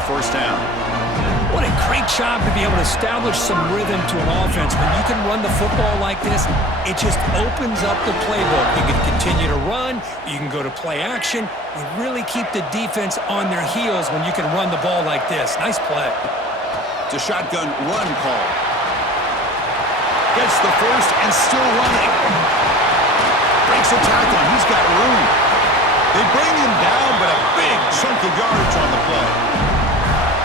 a first down. What a great job to be able to establish some rhythm to an offense. When you can run the football like this, it just opens up the playbook. You can continue to run. You can go to play action. You really keep the defense on their heels when you can run the ball like this. Nice play. It's a shotgun run call. Gets the first and still running. Breaks a tackle, and he's got room. They bring him down, but a big chunk of yardage on the play.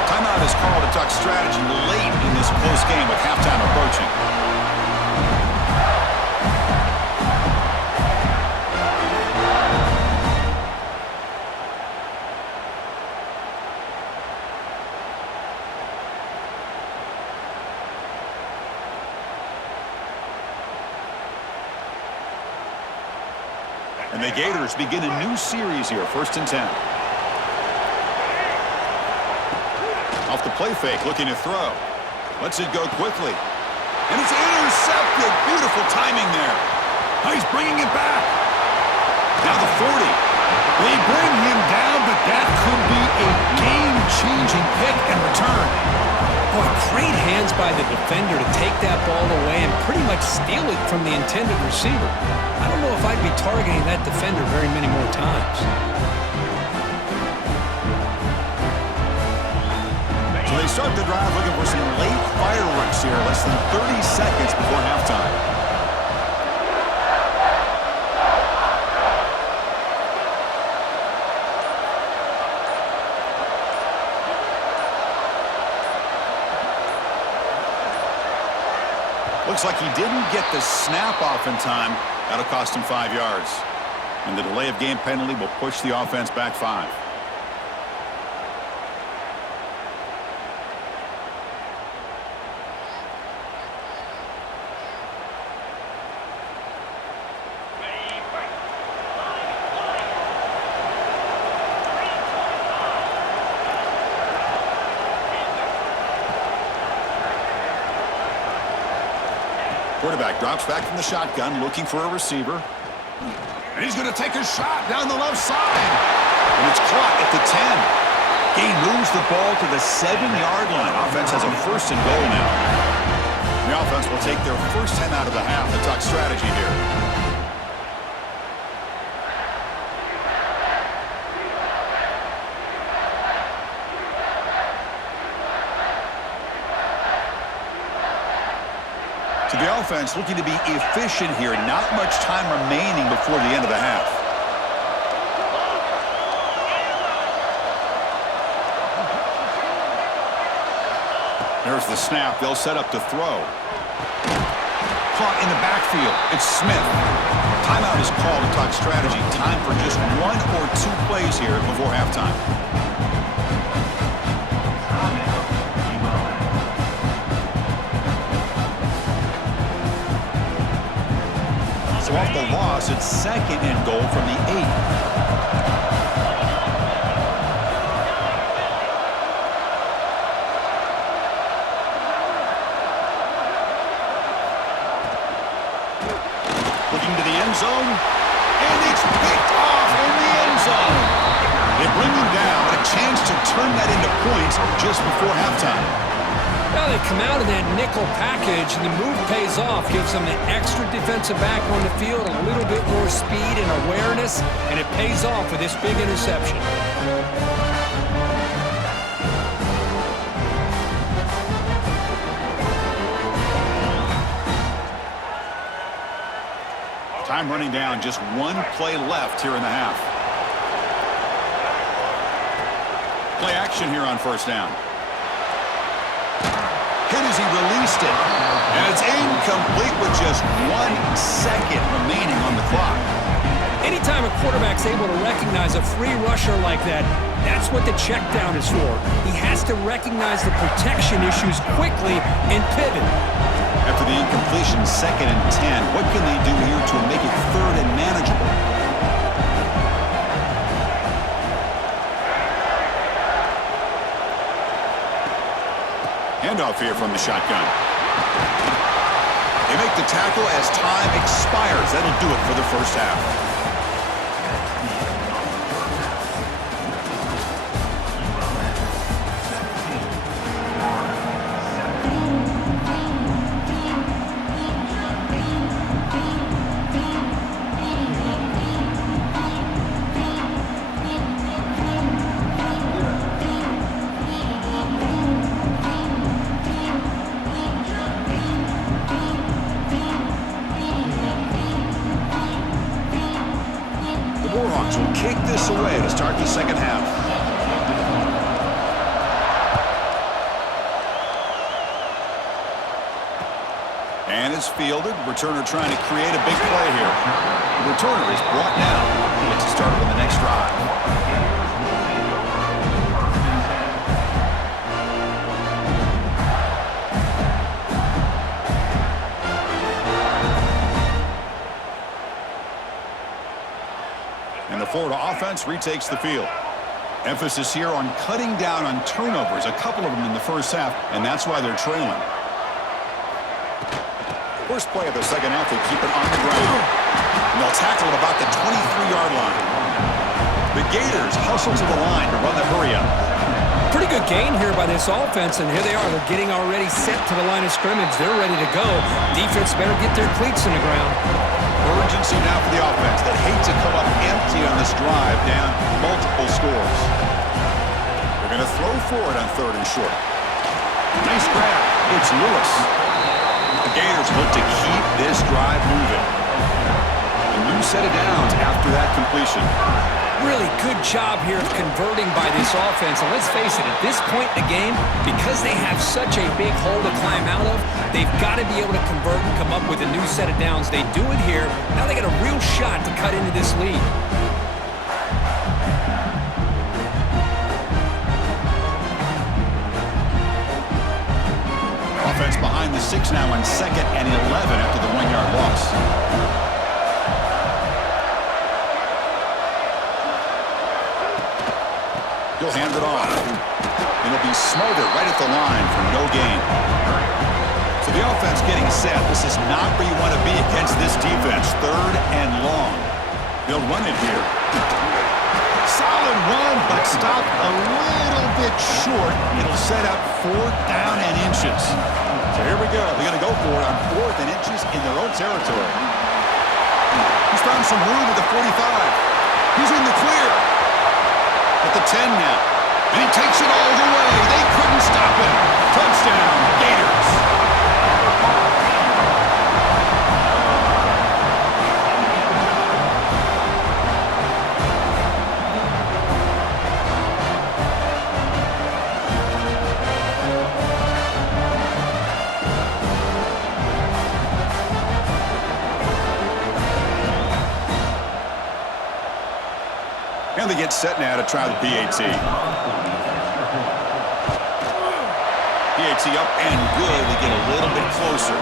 Timeout is called to talk strategy late in this close game with halftime approaching. And the Gators begin a new series here, 1st and 10. Off the play fake, looking to throw. Lets it go quickly. And it's intercepted. Beautiful timing there. Now he's bringing it back. Now the 40. They bring him down, but that could be a game-changing pick and return. Boy, great hands by the defender to take that ball away and pretty much steal it from the intended receiver. I don't know if I'd be targeting that defender very many more times. So they start the drive looking for some late fireworks here, less than 30 seconds before halftime. Looks like he didn't get the snap off in time. That'll cost him 5 yards. And the delay of game penalty will push the offense back 5. Quarterback drops back from the shotgun, looking for a receiver. And he's going to take a shot down the left side. And it's caught at the 10. He moves the ball to the 7-yard line. Offense has a 1st and goal now. The offense will take their first 10 out of the half to talk strategy here. The offense looking to be efficient here. Not much time remaining before the end of the half. There's the snap. They'll set up to throw. Caught in the backfield. It's Smith. Timeout is called to talk strategy. Time for just 1 or 2 plays here before halftime. So off the loss, it's 2nd and goal from the 8. Looking to the end zone, and it's picked off in the end zone. They bring him down, a chance to turn that into points just before halftime. Well, they come out of that nickel package, and the move pays off. Gives them an extra defensive back on the field, a little bit more speed and awareness, and it pays off with this big interception. Time running down, just 1 play left here in the half. Play action here on 1st down. Hit as he released it, and it's incomplete with just 1 second remaining on the clock. Anytime a quarterback's able to recognize a free rusher like that, that's what the check down is for. He has to recognize the protection issues quickly and pivot. After the incompletion, 2nd and 10, what can they do here to make it 3rd and manageable? Handoff here from the shotgun. They make the tackle as time expires. That'll do it for the first half. is fielded. Returner trying to create a big play here. The returner is brought down. He gets started on the next drive. And the Florida offense retakes the field. Emphasis here on cutting down on turnovers, a couple of them in the first half, and that's why they're trailing. First play of the second half, they keep it on the ground. And they'll tackle at about the 23-yard line. The Gators hustle to the line to run the hurry-up. Pretty good gain here by this offense, and here they are. They're getting already set to the line of scrimmage. They're ready to go. Defense better get their cleats in the ground. Urgency now for the offense that hate to come up empty on this drive, down multiple scores. They're going to throw forward on 3rd and short. Nice grab. It's Lewis. The Gators look to keep this drive moving. A new set of downs after that completion. Really good job here of converting by this offense. And let's face it, at this point in the game, because they have such a big hole to climb out of, they've got to be able to convert and come up with a new set of downs. They do it here. Now they got a real shot to cut into this lead. Offense behind the 6 now on 2nd and 11 after the 1-yard loss. He'll hand it off. And it'll be smothered right at the line for no gain. So the offense getting set. This is not where you want to be against this defense. 3rd and long. They'll run it here. Solid run, but stop a little bit short. It'll set up 4th down and inches. So here we go. They're going to go for it on 4th and inches in their own territory. He's found some room at the 45. He's in the clear. At the 10 now. And he takes it all the way. They couldn't stop him. Touchdown, Gators. And they get set now to try the PAT. PAT up and good. They get a little bit closer.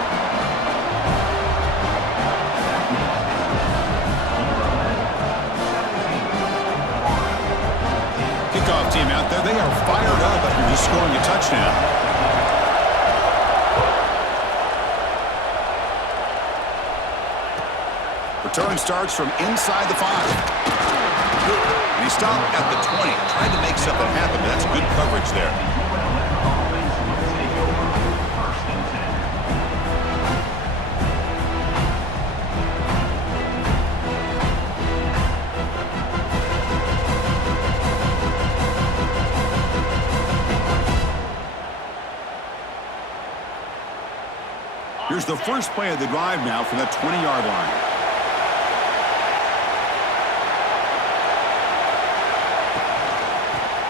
Kickoff team out there. They are fired up after just scoring a touchdown. Return starts from inside the 5. And he stopped at the 20, trying to make something happen, but that's good coverage there. Here's the first play of the drive now from that 20-yard line.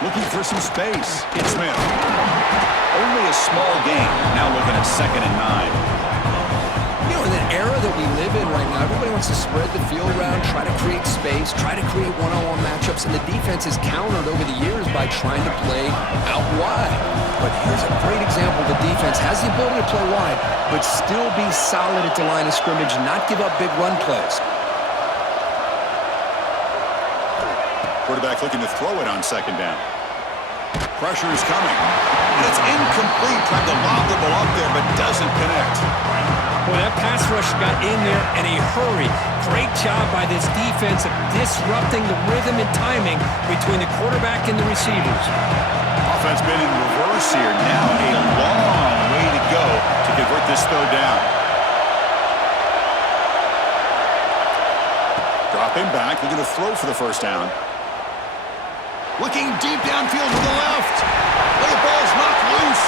Looking for some space. It's Smith. Only a small gain. Now looking at 2nd and 9. You know, in the era that we live in right now, everybody wants to spread the field around, try to create space, try to create one-on-one matchups, and the defense has countered over the years by trying to play out wide. But here's a great example. The defense has the ability to play wide, but still be solid at the line of scrimmage, not give up big run plays. Quarterback looking to throw it on 2nd down. Pressure is coming. And it's incomplete. Tried to lob the ball up there, but doesn't connect. Boy, that pass rush got in there in a hurry. Great job by this defense of disrupting the rhythm and timing between the quarterback and the receivers. Offense been in reverse here. Now a long way to go to convert this 3rd down. Dropping back. Looking to throw for the 1st down. Looking deep downfield to the left. Well, the ball's knocked loose.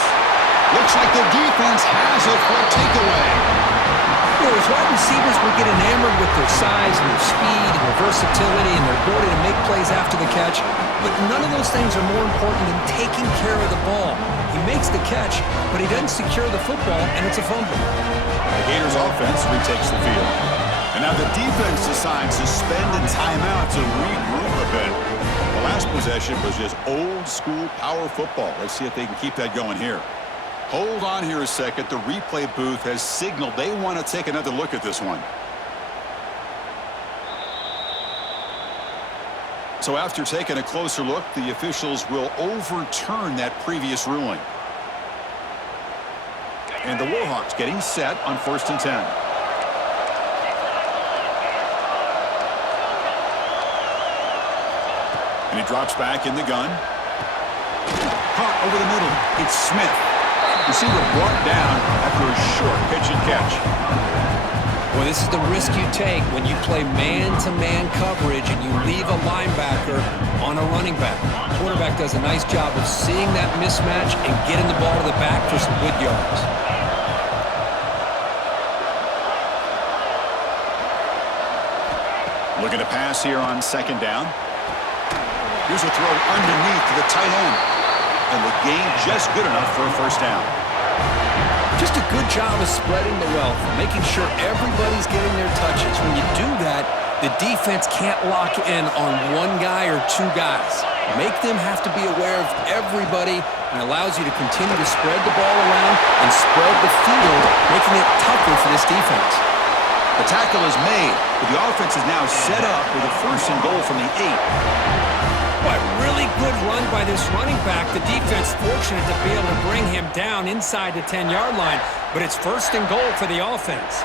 Looks like the defense has it for a takeaway. know, as wide receivers, we get enamored with their size and their speed and their versatility and their ability to make plays after the catch, but none of those things are more important than taking care of the ball. He makes the catch, but he doesn't secure the football, and it's a fumble. The Gators offense retakes the field. And now the defense decides to spend a timeout to regroup a bit. The last possession was just old-school power football. Let's see if they can keep that going here. Hold on here a second. The replay booth has signaled they want to take another look at this one. So after taking a closer look, the officials will overturn that previous ruling. And the Warhawks getting set on 1st and 10. And he drops back in the gun. Caught over the middle. It's Smith. Receiver brought down after a short pitch and catch. Well, this is the risk you take when you play man-to-man coverage and you leave a linebacker on a running back. The quarterback does a nice job of seeing that mismatch and getting the ball to the back for some good yards. Looking to pass here on 2nd down. Here's a throw underneath to the tight end. And the gain just good enough for a 1st down. Just a good job of spreading the wealth, making sure everybody's getting their touches. When you do that, the defense can't lock in on one guy or two guys. Make them have to be aware of everybody, and allows you to continue to spread the ball around and spread the field, making it tougher for this defense. The tackle is made, but the offense is now set up with a 1st and goal from the 8. Boy, really good run by this running back. The defense fortunate to be able to bring him down inside the 10-yard line, but it's 1st and goal for the offense.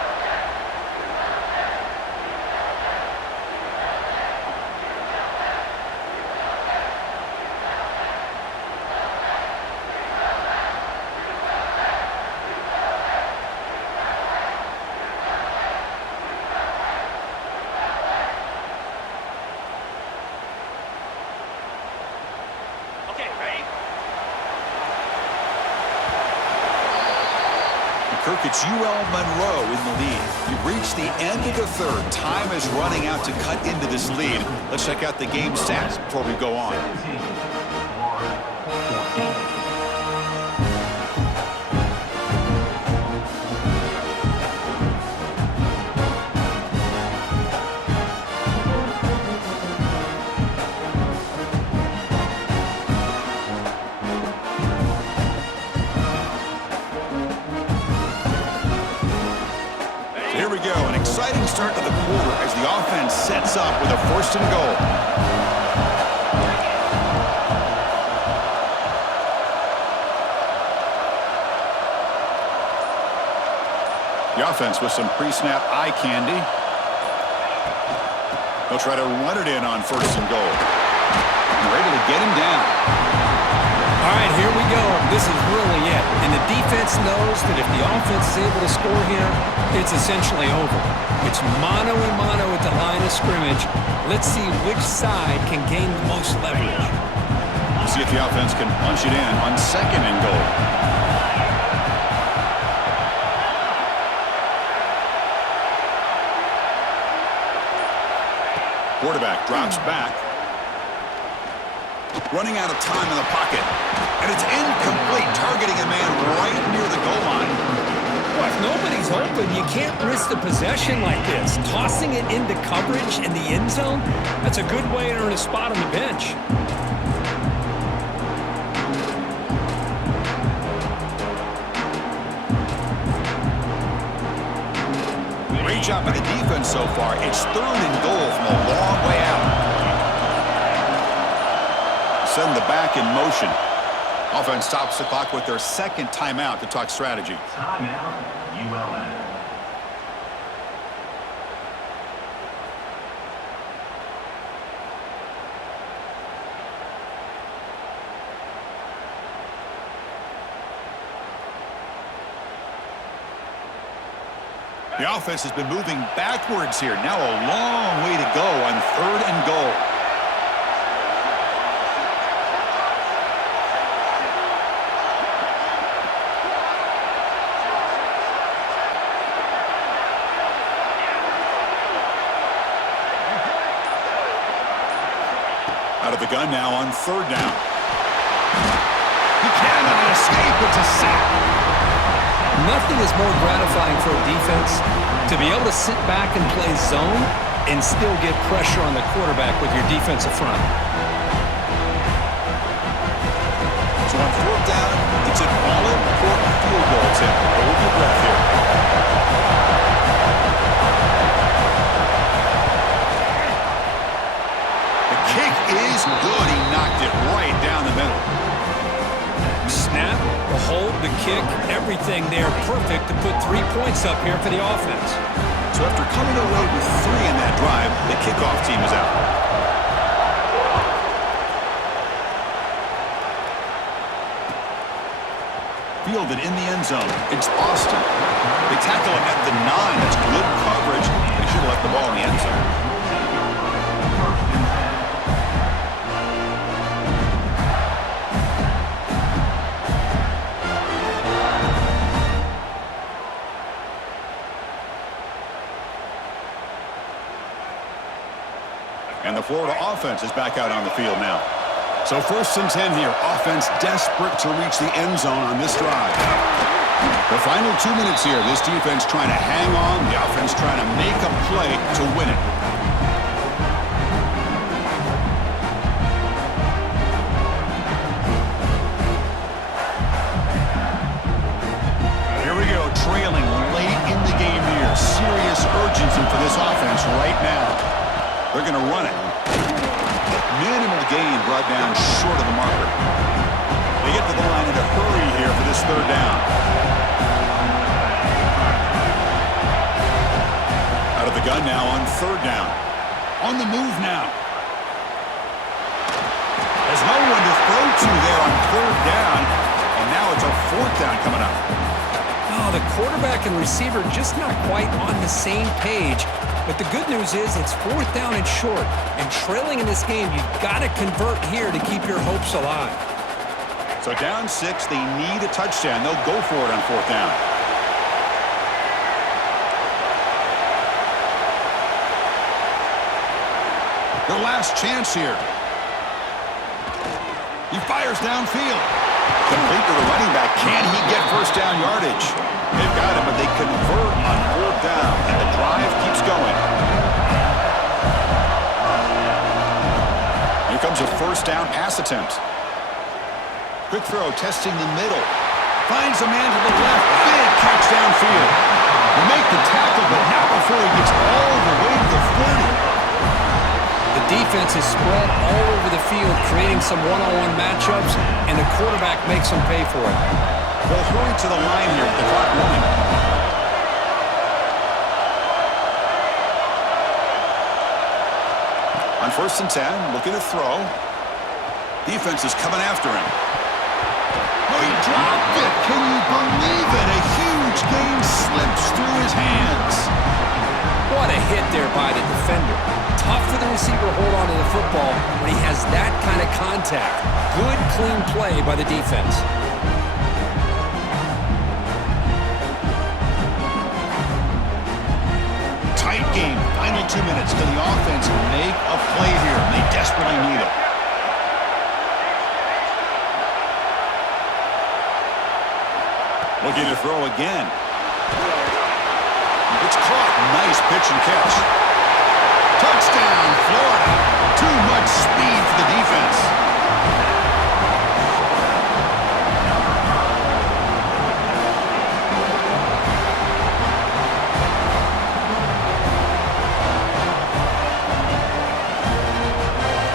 Kirk, it's UL Monroe in the lead. You've reached the end of the 3rd. Time is running out to cut into this lead. Let's check out the game stats before we go on. Here we go, an exciting start to the quarter as the offense sets up with a 1st and goal. The offense with some pre-snap eye candy. They'll try to run it in on 1st and goal. And they're able to get him down. All right, here we go. This is really it. And the defense knows that if the offense is able to score here, it's essentially over. It's mano a mano at the line of scrimmage. Let's see which side can gain the most leverage. We'll see if the offense can punch it in on 2nd and goal. Quarterback drops back. Running out of time in the pocket. And it's incomplete, targeting a man right near the goal line. Well, if nobody's open, you can't risk the possession like this. Tossing it into coverage in the end zone, that's a good way to earn a spot on the bench. Great job by the defense so far. It's 3rd and goal from a long way out. Send the back in motion. Offense stops the clock with their 2nd timeout to talk strategy. Timeout, ULM. The offense has been moving backwards here. Now a long way to go on 3rd and goal. gun now on third down. He cannot escape. It's a sack. Nothing is more gratifying for a defense to be able to sit back and play zone and still get pressure on the quarterback with your defensive front. So on fourth down, it's an all-important field goal attempt. Hold your breath here. The kick is good. He knocked it right down the middle. Snap, the hold, the kick, everything there perfect to put 3 points up here for the offense. So after coming away with 3 in that drive, the kickoff team is out. Fielded in the end zone. It's Austin. They tackle him at the 9. That's good coverage. They should have left the ball in the end zone. And the Florida offense is back out on the field now. So 1st and 10 here. Offense desperate to reach the end zone on this drive. The final 2 minutes here. This defense trying to hang on. The offense trying to make a play to win it. Here we go. Trailing late in the game here. Serious urgency for this offense right now. They're going to run it. Minimal gain brought down short of the marker. They get to the line in a hurry here for this third down. Out of the gun now on third down. On the move now. There's no one to throw to there on third down. And now it's a fourth down coming up. Oh, the quarterback and receiver just not quite on the same page. But the good news is it's fourth down and short. And trailing in this game, you've got to convert here to keep your hopes alive. So down 6, they need a touchdown. They'll go for it on fourth down. Their last chance here. He fires downfield. Complete to the running back. Can he get first down yardage? They've got him, but they convert on fourth down, and the drive keeps going. Here comes a first down pass attempt. Quick throw, testing the middle. Finds a man to the left. Big catch downfield. They make the tackle, but not before he gets all the way to the 40. The defense is spread all over the field, creating some one-on-one matchups, and the quarterback makes them pay for it. They'll hurry to the line here with the clock running. On 1st and 10, looking to throw. Defense is coming after him. Oh, he dropped it. Can you believe it? A huge gain slips through his hands. What a hit there by the defender. Tough for the receiver to hold on to the football when he has that kind of contact. Good, clean play by the defense. Tight game. Final 2 minutes. Can the offense make a play here? They desperately need it. Looking to throw again. It's caught. Nice pitch and catch. Touchdown, Florida. Too much speed for the defense.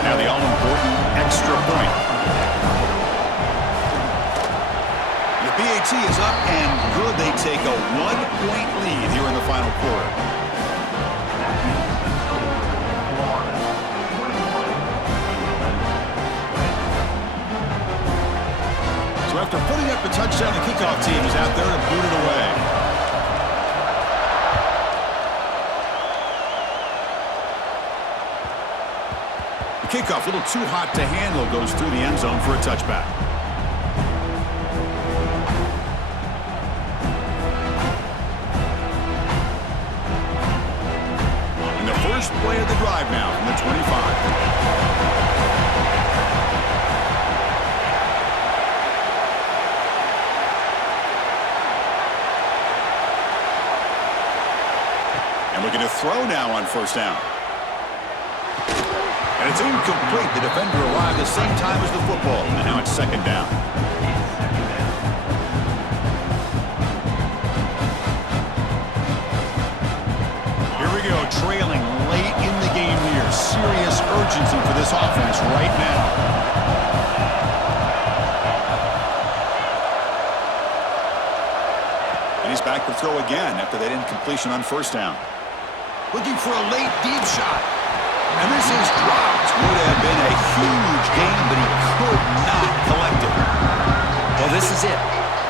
Now the all-important extra point. The PAT is up and good. They take a 1-point lead here in the final quarter. So after putting up the touchdown, the kickoff team is out there to boot it away. The kickoff, a little too hot to handle, goes through the end zone for a touchback. And the first play of the drive now from the 25. Looking to throw now on first down. And it's incomplete. The defender arrived the same time as the football. And now it's second down. Here we go, trailing late in the game here. Serious urgency for this offense right now. And he's back to throw again after that incompletion on first down. Looking for a late deep shot. And this is dropped. Would have been a huge gain, but he could not collect it. Well, this is it.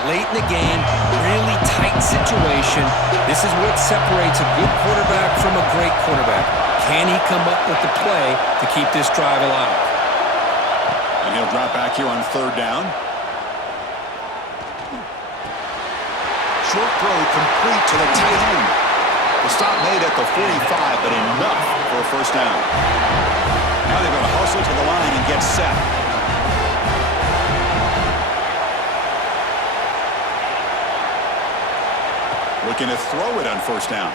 Late in the game, really tight situation. This is what separates a good quarterback from a great quarterback. Can he come up with the play to keep this drive alive? And he'll drop back here on third down. Short throw complete to the tight end. The stop made at the 45, but enough for a first down. Now they're going to hustle to the line and get set. Looking to throw it on first down.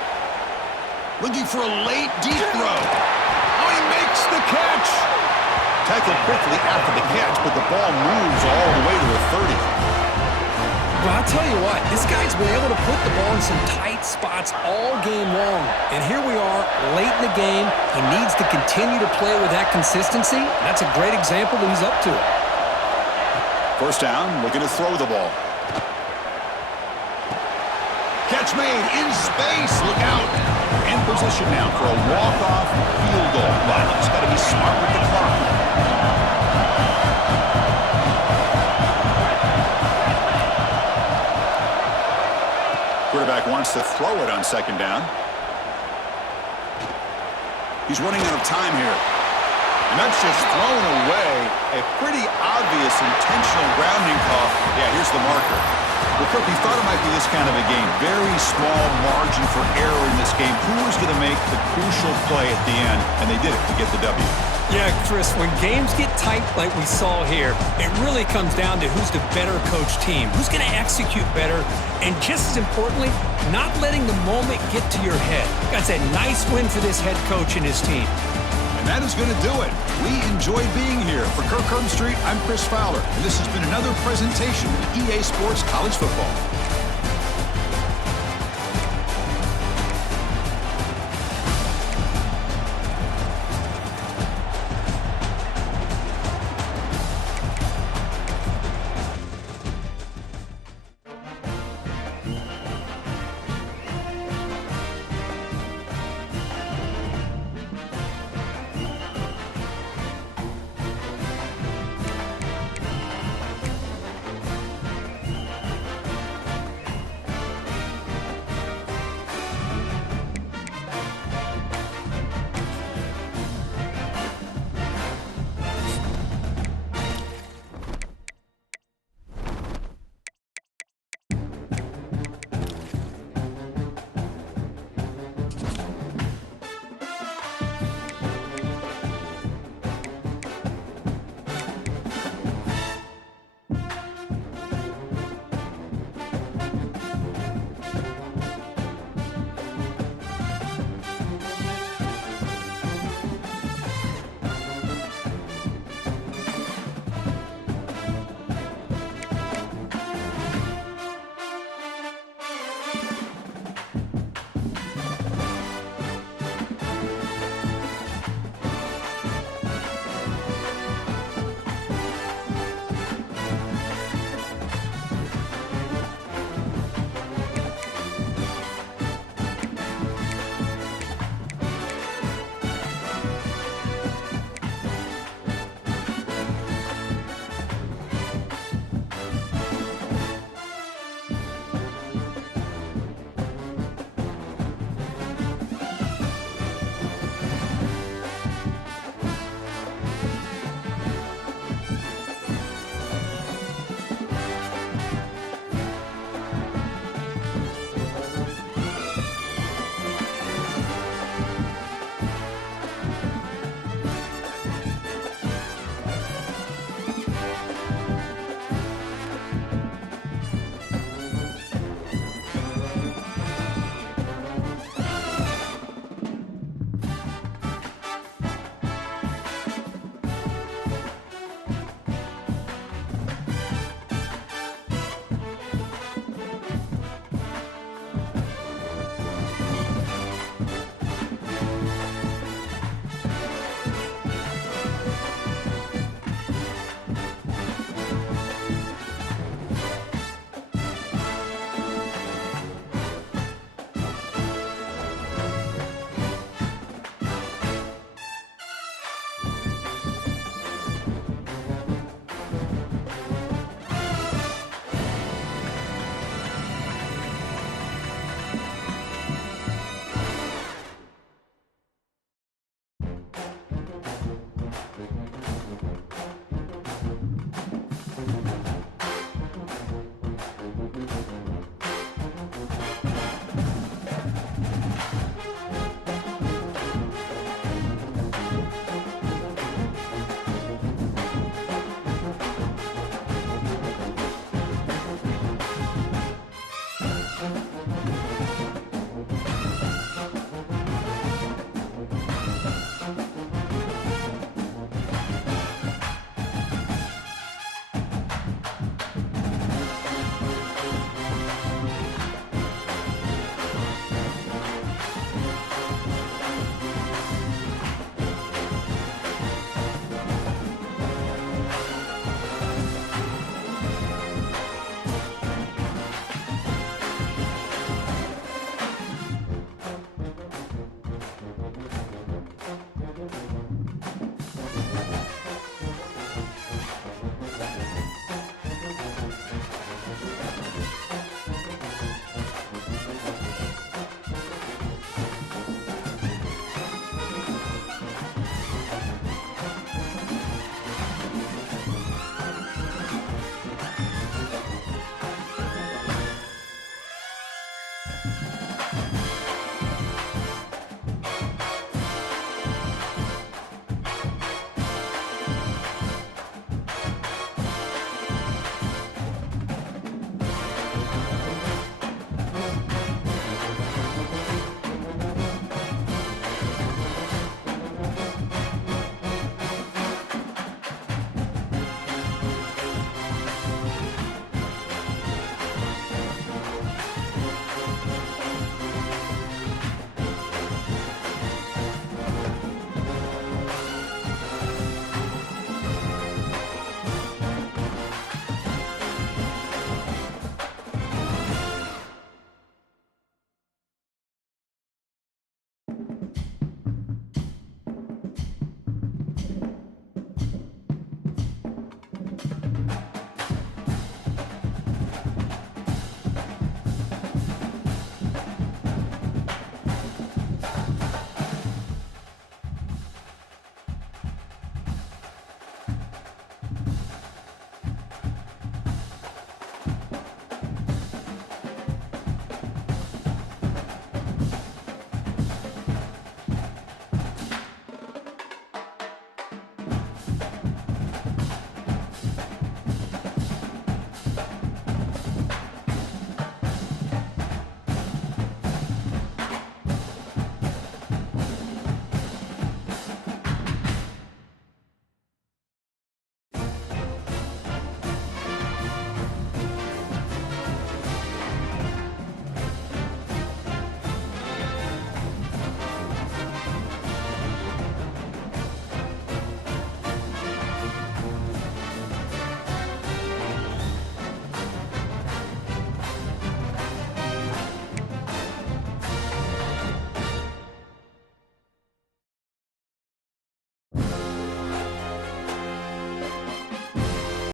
Looking for a late deep throw. Oh, he makes the catch. Tackled quickly after the catch, but the ball moves all the way to the 30. Well, I'll tell you what, this guy's been able to put the ball in some tight spots all game long. And here we are, late in the game. He needs to continue to play with that consistency. That's a great example that he's up to it. First down, looking to throw the ball. Catch made in space. Look out. In position now for a walk-off field goal. But he's got to be smart with the clock. Quarterback wants to throw it on second down. He's running out of time here. And that's just thrown away. A pretty obvious intentional grounding call. Yeah, here's the marker. Well, Kirk, he thought it might be this kind of a game. Very small margin for error in this game. Who was going to make the crucial play at the end? And they did it to get the W. Yeah, Chris, when games get tight like we saw here, it really comes down to who's the better coach team, who's going to execute better, and just as importantly, not letting the moment get to your head. That's a nice win for this head coach and his team. And that is going to do it. We enjoyed being here. For Kirk Herbstreit, I'm Chris Fowler, and this has been another presentation of EA Sports College Football.